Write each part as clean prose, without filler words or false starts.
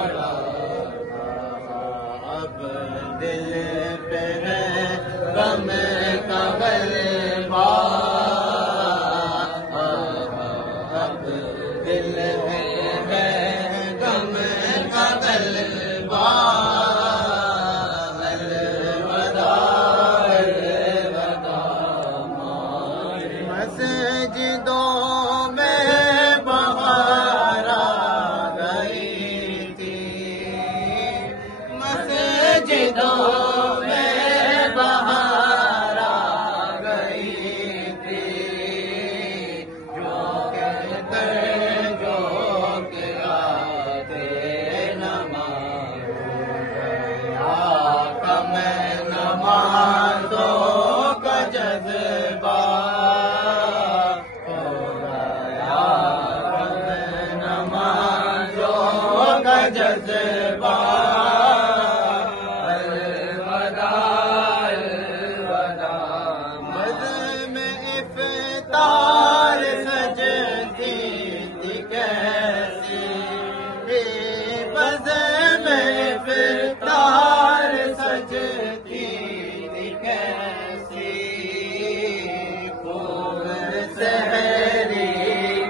پڑا، اب دل پہ ہے غم کا غلبہ، اب دل پہ ہے غم کا غلبہ، الوداع الوداع مسجدوں میں بہار آ گئی تھی، مسجدوں میں بہار آ گئی تھی، جو کہتے جو کہ آتے نماز گیا کم نمازوں کا جذبہ، ہو گیا کم نمازوں کا جذبہ، افطار سجتی تھی کیسی، بزم افطار سجتی تھی کیسی، خوب سحری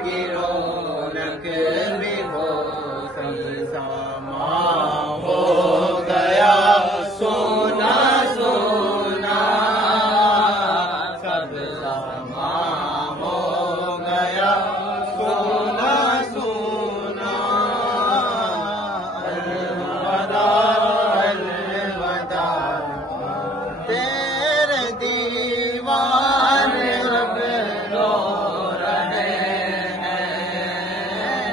کی رونق بھی ہو سما ہو گیا سونا سونا، سب سما ہو گیا سونا سونا، الوداع الوداع تیرے دیوان اب رو رہے ہیں،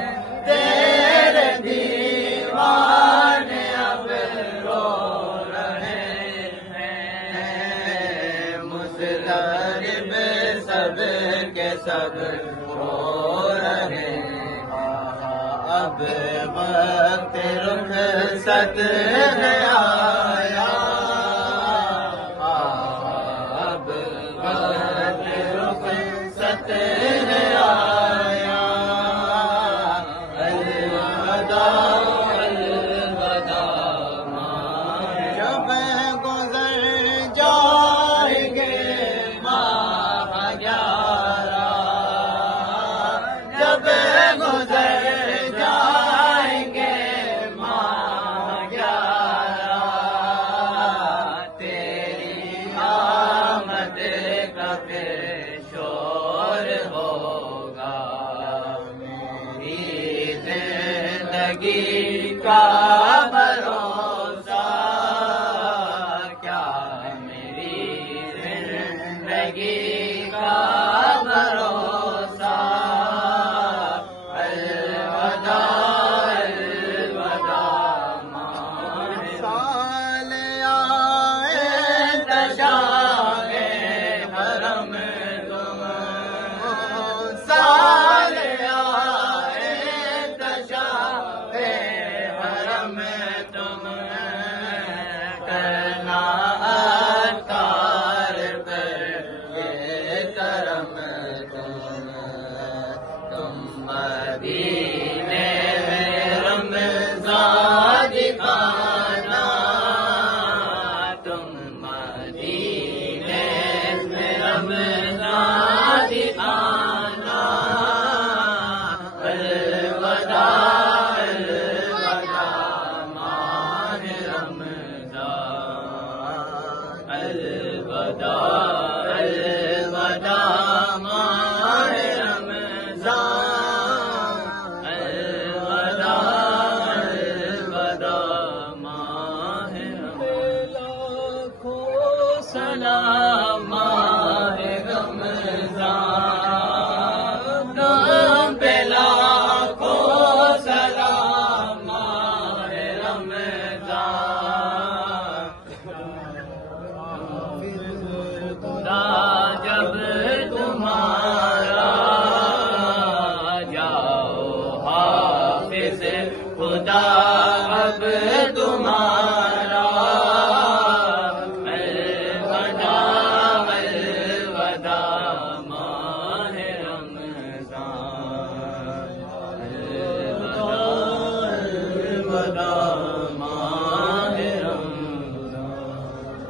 تیرے دیوان اب رو رہے ہیں، مضطرب سب کے سب رو رہے ہیں، اب وقت رخصت ہے آیا، اب وقت رخصت ہے آیا، الوداع الوداع جب گزر جائیں گے ماہ 11، جب گزر جائیں گے ماہ 11، تیری آمد کا پھر شور ہوگا، میری زندگی کا بھروسہ کیا، میری زندگی کا بھروسہ، الوداع الوداع سال آئے تشاء حرم تم، سال آئے تشاء حرم تم، کرنا اطہار پر یہ کرم تم مدینے میں رمضان دکھانا، تم مدینے میں رمضان دکھانا، الوداع الوداع ماہ رمضان، الوداع الوداع ماہ رمضان، الوداع الوداع ماہ رمضان، لاکھوں سلام ماہ رمضان، تم پہ لاکھوں سلام ماہ رمضان، خدا جب تمہارا جاؤ حافظ خدا اب تمہارا، الوداع الوداع ماہ رمضان، الوداع ودا